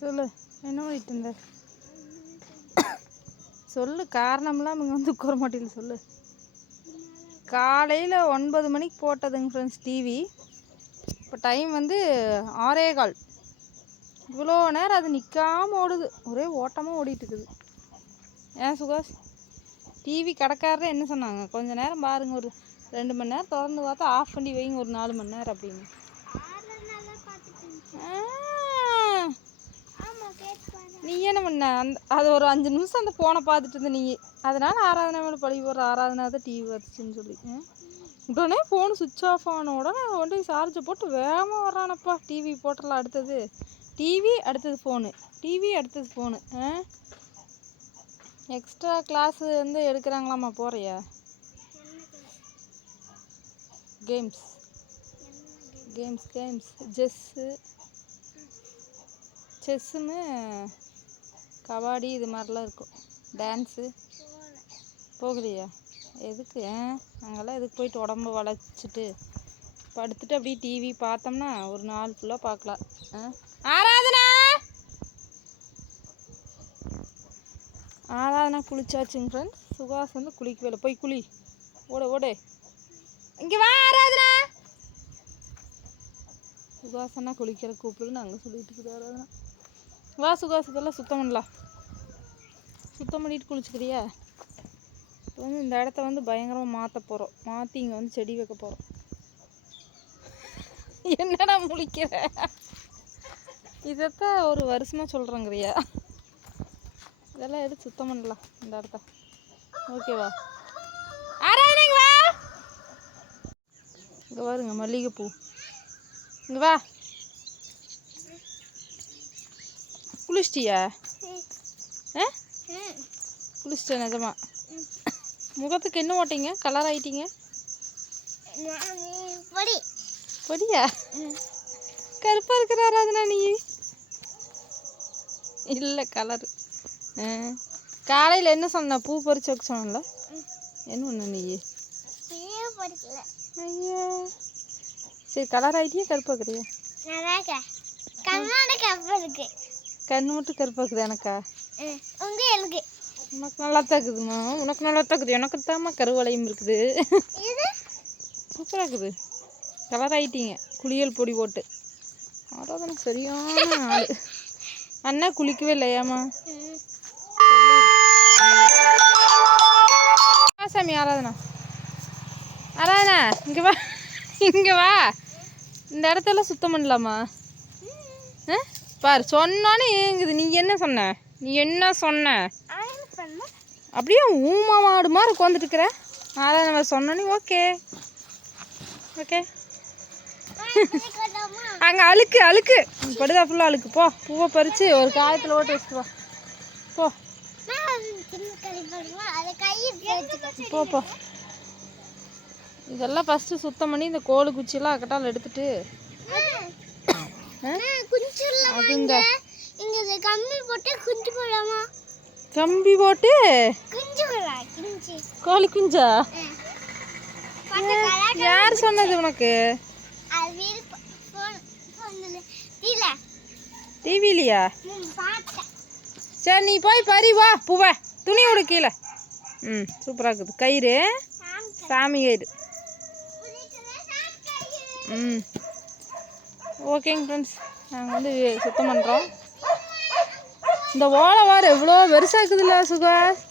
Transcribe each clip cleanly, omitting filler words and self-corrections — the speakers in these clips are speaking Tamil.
சொல்லு, என்ன பண்ணிட்டு இருந்த? சொல்லு, காரணம்லாம் இங்கே வந்து உட்கார மாட்டேங்குது. சொல்லு. காலையில் 9 மணிக்கு போட்டதுங்க ஃப்ரெண்ட்ஸ் டிவி. இப்போ டைம் வந்து 6:15. இவ்வளோ நேரம் அது நிற்காமல் ஓடுது, ஒரே ஓட்டமாக ஓடிட்டுருக்குது. ஏன் சுகாஷ், டிவி கடைக்காரரே என்ன சொன்னாங்க? கொஞ்சம் நேரம் பாருங்கள், ஒரு 2 மணி நேரம் திறந்து பார்த்தா ஆஃப் பண்ணி வைங்க, ஒரு 4 மணி நேரம் அப்படின்னு. நீ என்ன பண்ண? அது ஒரு 5 நிமிஷம் அந்த ஃபோனை பார்த்துட்டு இருந்த நீ. அதனால் ஆராதனை மேலே பழி போடுற. ஆராதனை தான் டிவி வந்துச்சுன்னு சொல்லி உடனே ஃபோனு சுவிட்ச் ஆஃப் ஆன உடனே உடனே சார்ஜை போட்டு வேகமாக வர்றானப்பா. டிவி போட்டுடலாம், அடுத்தது டிவி, அடுத்தது ஃபோனு, டிவி, அடுத்தது ஃபோனு. எக்ஸ்ட்ரா கிளாஸு வந்து எடுக்கிறாங்களாம்மா, போகிறியா? கேம்ஸ் கேம்ஸ் கேம்ஸ் செஸ்ஸுன்னு கபாடி இது மாதிரிலாம் இருக்கும். டான்ஸு போகலையா? எதுக்கு? அங்கெல்லாம் எதுக்கு போயிட்டு உடம்பு வளைச்சிட்டு படுத்துட்டு அப்படியே டிவி பார்த்தோம்னா ஒரு நாள் ஃபுல்லாக பார்க்கலாம். ஆராதனா குளிச்சாச்சுங்க ஃப்ரெண்ட்ஸ். சுகாஸ் வந்து குளிக்கவே. போய் குளி, ஓடு இங்கே வா ஆராதனா. சுகாசனா குளிக்கிற கூப்பிடுன்னு அங்கே சொல்லிட்டு இருக்குது ஆராதனா. வா சுகாஸ், இதெல்லாம் சுத்தம் பண்ணலாம். சுத்தம் பண்ணிட்டு குளிச்சுக்கிறியா? இப்போ வந்து இந்த இடத்த வந்து பயங்கரமாக மாற்ற போகிறோம். மாற்றி இங்கே வந்து செடி வைக்க போகிறோம். என்னடா முழிக்கிற? இதைத்தான் ஒரு வருஷமாக சொல்கிறேங்கிறியா? இதெல்லாம் எடுத்து சுத்தம் பண்ணலாம் இந்த இடத்த. ஓகேவா? ஆராதனைங்க வா. இங்கே பாருங்க மல்லிகைப்பூ. இங்கே வா. குளிச்சிட்டியா? குளிச்சிட்டேன் நிஜமா. முகத்துக்கு என்ன ஓட்டிங்க? கலர் ஆகிட்டீங்க. பொடியா? கருப்பாக இருக்கிறாரா? அதுனா நீ இல்லை கலரு. காலையில் என்ன சொன்ன? பூ பறிச்சு வைக்க சொன்னல. என்ன பண்ண நீ? ஐயா, சரி கலர் ஆகிட்டியா கருப்பாக்குறியா? கண்ணு மட்டும் கருப்பாக்குது. எனக்கா? உனக்கு நல்லா தான் இருக்குதுமா. உனக்கு நல்லா தான் இருக்குது. எனக்கு தாம்மா கருவளையும் இருக்குது. சூப்பராக இருக்குது. கலர் ஆகிட்டீங்க குளியல் பொடி போட்டு. ஆராதனை சரியான ஆள். அண்ணா குளிக்கவே இல்லையாம்மா? சாமி ஆராதனா, ஆராதனா இங்கே வா, இங்கே வா. இந்த இடத்தெல்லாம் சுத்தம் பண்ணலாமா? பாரு, சொன்னானே ஏங்குது. நீ என்ன சொன்ன? அப்படியே ஊமா மாடு மாதிரி உட்காந்துட்டு இருக்கிற. ஆராதனை சொன்னோன்னே ஓகே ஓகே. அங்கே அழுக்கு படுதா ஃபுல்லாக அழுக்கு. போ, பூவை பறித்து ஒரு காயத்தில் ஓட்டு வச்சுட்டு வா. போ. இதெல்லாம் ஃபஸ்ட்டு சுத்தம் பண்ணி இந்த கோழி குச்சியெல்லாம் அக்கட்டால் எடுத்துட்டு கம்பி போட்டு கோழி குஞ்சா? யார் சொன்னது உனக்கு? டிவிலையா? சரி நீ போய் பறி வா பூவை. துணி விடு கீழே. சூப்பராக இருக்குது. கயிறு, சாமி கயிறு. ஓகேங்க ஃப்ரெண்ட்ஸ், நாங்கள் வந்து சுத்தம் பண்ணுறோம். இந்த ஓலை வாரம் எவ்வளோ பெருசாக இருக்குதுல்ல சுகாஷ்?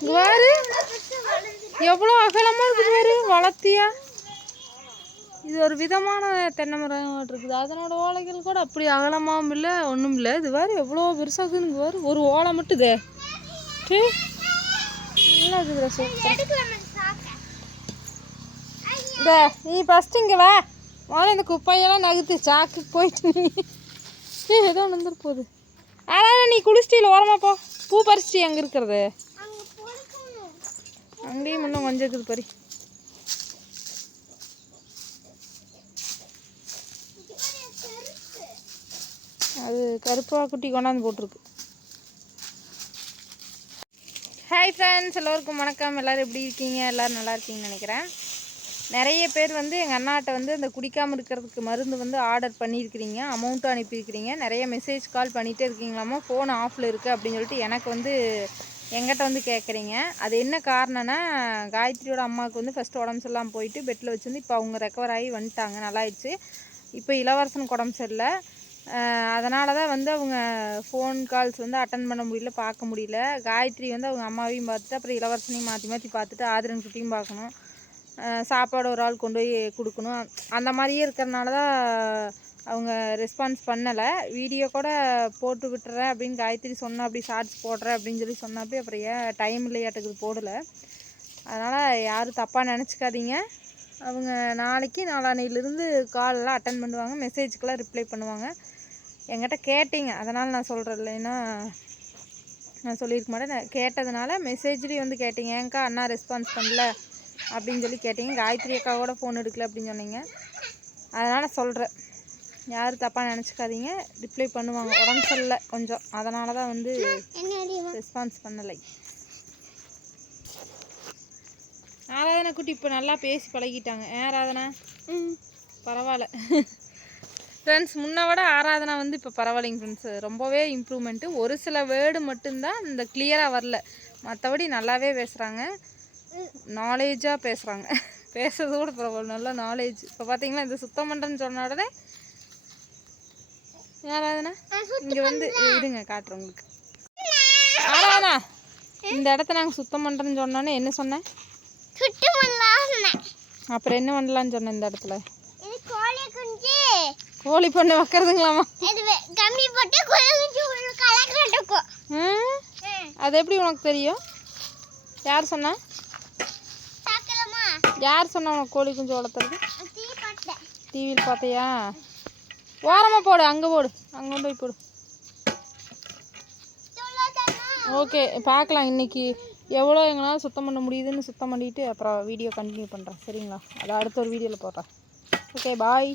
இங்கே வாரு, எவ்வளோ அகலமாக இருக்குது பாரு. வளர்த்தியா? இது ஒரு விதமான தென்னை மரம் இருக்குது. அதனோட ஓலைகள் கூட அப்படி அகலமாகவும் இல்லை, ஒன்றும் இல்லை. இது வாரு எவ்வளோ பெருசாக இருக்குதுன்னு வாரு. ஒரு ஓலை மட்டும் இதே நல்லா இருக்குதுடா. சூப்பர். இந்த நீ ஃபஸ்ட்டு இங்கே வா. முதல்ல இந்த குப்பையெல்லாம் நகுத்து சாக்கு போயிட்டு நீ ஏதோ ஒன்று வந்துரு போகுது. அதான் நீ குளிச்சிட்டியில் ஓரமாக போ. பூ பறிச்சிட்டி அங்கே இருக்கிறது. அங்கேயும் இன்னும் கொஞ்சம் இருக்குது பறி. அது கருப்பாக குட்டி கொண்டாந்து போட்டிருக்கு. ஹாய் ஃப்ரெண்ட்ஸ், எல்லோருக்கும் வணக்கம். எல்லோரும் எப்படி இருக்கீங்க? எல்லோரும் நல்லா இருக்கீங்கன்னு நினைக்கிறேன். நிறைய பேர் வந்து எங்கள் அண்ணாட்ட வந்து அந்த குடிக்காமல் இருக்கிறதுக்கு மருந்து வந்து ஆர்டர் பண்ணியிருக்கிறீங்க, அமௌண்ட்டும் அனுப்பியிருக்கிறீங்க, நிறைய மெசேஜ் கால் பண்ணிகிட்டே இருக்கீங்களாமா, ஃபோன் ஆஃபில் இருக்குது அப்படின்னு சொல்லிட்டு எனக்கு வந்து எங்கிட்ட வந்து கேட்குறீங்க. அது என்ன காரணம்னா, காயத்ரியோட அம்மாவுக்கு வந்து ஃபஸ்ட்டு உடம்பு சரியில்லாமல் போயிட்டு பெட்டில் வச்சுருந்து இப்போ அவங்க ரெக்கவர் ஆகி வந்துட்டாங்க, நல்லாயிடுச்சு. இப்போ இளவரசனுக்கு உடம்பு சரியில்லை, அதனால தான் வந்து அவங்க ஃபோன் கால்ஸ் வந்து அட்டன் பண்ண முடியல, பார்க்க முடியல. காயத்ரி வந்து அவங்க அம்மாவையும் பார்த்துட்டு அப்புறம் இளவரசனையும் மாற்றி மாற்றி பார்த்துட்டு ஆதிரன் குட்டியும் பார்க்கணும், சாப்பாடு ஒரு ஆள் கொண்டு போய் கொடுக்கணும். அந்த மாதிரியே இருக்கிறனால தான் அவங்க ரெஸ்பான்ஸ் பண்ணலை. வீடியோ கூட போட்டு விட்டுறேன் அப்படின்னு காயத்ரி சொன்னால் அப்படி ஷார்ட்ஸ் போடுறேன் அப்படின்னு சொல்லி சொன்னப்போ அப்புறம் ஏன் டைம் இல்லையாட்டுக்கு போடலை. அதனால் யாரும் தப்பாக நினச்சிக்காதீங்க. அவங்க நாளைக்கு நாளான்னையிலேருந்து காலெலாம் அட்டன் பண்ணுவாங்க, மெசேஜுக்கெல்லாம் ரிப்ளை பண்ணுவாங்க. என்கிட்ட கேட்டீங்க அதனால் நான் சொல்கிறேன், இல்லைன்னா நான் சொல்லியிருக்க மாட்டேன். நான் கேட்டதுனால மெசேஜ்லேயும் வந்து கேட்டீங்க, ஏங்க்கா அண்ணா ரெஸ்பான்ஸ் பண்ணல அப்படின்னு சொல்லி கேட்டீங்க. காயத்ரி அக்கா கூட ஃபோன் எடுக்கல அப்படின்னு சொன்னீங்க. அதனால் சொல்கிறேன், யாரும் தப்பாக நினச்சிக்காதீங்க, ரிப்ளை பண்ணுவாங்க. உடம்பு சரியில்லை கொஞ்சம், அதனால தான் வந்து ரெஸ்பான்ஸ் பண்ணலை. ஆராதனை குட்டி இப்போ நல்லா பேசி பழகிட்டாங்க. ஆராதனா பரவாயில்ல ஃப்ரெண்ட்ஸ், முன்னை விட ஆராதனா வந்து இப்போ பரவாயில்லைங்க ஃப்ரெண்ட்ஸ், ரொம்பவே இம்ப்ரூவ்மெண்ட்டு. ஒரு சில வேர்டு மட்டும்தான் இந்த கிளியராக வரல, மற்றபடி நல்லாவே பேசுகிறாங்க, நாலேஜாக பேசுகிறாங்க. பேசுறது கூட பரவாயில்ல, நல்லா நாலேஜ். இப்போ பார்த்தீங்களா இந்த சுத்தம் பண்ணுறேன்னு சொன்ன உடனே ஆராதனா இங்கே வந்து இருங்க காட்டுறேன் உங்களுக்கு. ஆராதனா இந்த இடத்த நாங்கள் சுத்தம் பண்ணுறேன்னு சொன்னோன்னே என்ன சொன்னேன்? அப்புறம் என்ன பண்ணலான்னு சொன்னேன் இந்த இடத்துல? கோழி பண்ண வைக்கிறதுங்களாமா? அது எப்படி உனக்கு தெரியும்? யார் சொன்னா? யார் சொன்னா உனக்கு கோழி குஞ்சு வளர்த்துறது? டிவியில் பார்த்தியா? ஓரமாக போடு, அங்கே போடு, அங்கே போய் போடு. ஓகே, பார்க்கலாம் இன்னைக்கு எவ்வளோ எங்களால் சுத்தம் பண்ண முடியுதுன்னு சுத்தம் பண்ணிவிட்டு அப்புறம் வீடியோ கண்டினியூ பண்ணுறேன், சரிங்களா? அதை அடுத்த ஒரு வீடியோவில் போடுறேன். Okay bye.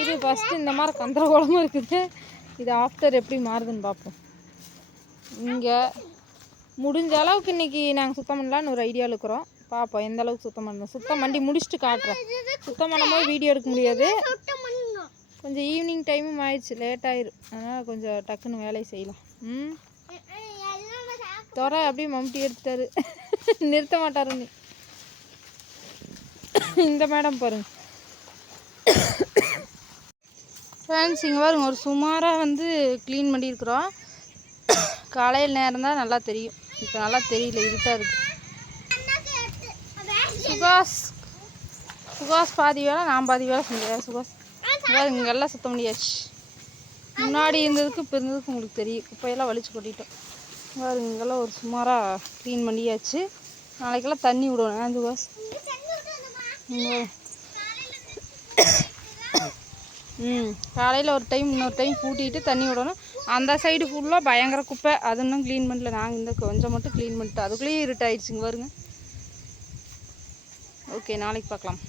இது ஃபஸ்ட்டு இந்த மாதிரி கந்தரகோலமாக இருக்குது, இது ஆஃப்டர் எப்படி மாறுதுன்னு பார்ப்போம். இங்கே முடிஞ்ச அளவுக்கு இன்றைக்கி நாங்கள் சுத்தம் பண்ணலான்னு ஒரு ஐடியாவில் இருக்கிறோம், பார்ப்போம் எந்த அளவுக்கு சுத்தம் பண்ணணும். சுத்தம் பண்ணி முடிச்சுட்டு காட்டுறேன். சுத்தம் பண்ணும்போது வீடியோ எடுக்க முடியாது, கொஞ்சம் ஈவினிங் டைமும் ஆயிடுச்சு, லேட் ஆயிடும், அதனால் கொஞ்சம் டக்குன்னு வேலையை செய்யலாம். துறை அப்படியே மம்முட்டி எடுத்துட்டாரு, நிறுத்த மாட்டாரு. இந்த மேடம் பாருங்க ஃப்ரெண்ட்ஸ், இங்கே பாருங்க ஒரு சுமாராக வந்து க்ளீன் பண்ணியிருக்கிறோம். காலையில் நேரம் தான் நல்லா தெரியும், இப்போ நல்லா தெரியல, இருட்டாக இருக்குது. சுகாஸ் பாதி வேலை, நான் பாதி வேலை செஞ்சேன். சுகாஸ் பாருங்க இங்கெல்லாம் சுத்தம் பண்ணியாச்சு. முன்னாடி இருந்ததுக்கு இப்போ இருந்ததுக்கு உங்களுக்கு தெரியும், குப்பையெல்லாம் வலிச்சு கொட்டிட்டோம். பாருங்க இங்கெல்லாம் ஒரு சுமாராக க்ளீன் பண்ணியாச்சு. நாளைக்கெல்லாம் தண்ணி விடணும். சுகாஸ் காலையில் ஒரு டைம் இன்னொரு டைம் கூட்டிகிட்டு தண்ணி விடணும். அந்த சைடு ஃபுல்லாக பயங்கர குப்பை, அது இன்னும் க்ளீன் பண்ணல. நாங்கள் இந்த கொஞ்சம் மட்டும் க்ளீன் பண்ணிட்டோம், அதுக்குள்ளேயே இருட்டாயிடுச்சுங்க பாருங்க. ஓகே, நாளைக்கு பார்க்கலாம்.